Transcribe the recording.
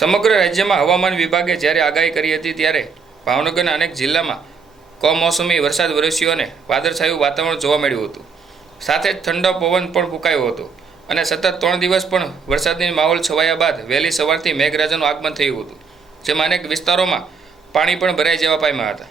સમગ્ર રાજ્યમાં હવામાન વિભાગે જ્યારે આગાહી કરી હતી ત્યારે ભાવનગરના અનેક જિલ્લામાં કમોસમી વરસાદ વરસ્યો અને વાદળછાયું વાતાવરણ જોવા મળ્યું હતું। સાથે જ ઠંડો પવન પણ ફૂંકાયો હતો અને સતત 3 દિવસ પણ વરસાદની માહોલ છવાયા બાદ વહેલી સવારથી મેઘરાજાનું આગમન થયું હતું, જેમાં અનેક વિસ્તારોમાં પાણી પણ ભરાઈ જવા પામ્યા હતા।